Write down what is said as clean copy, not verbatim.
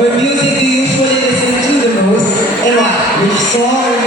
What music do you usually listen to the most? And what? Which song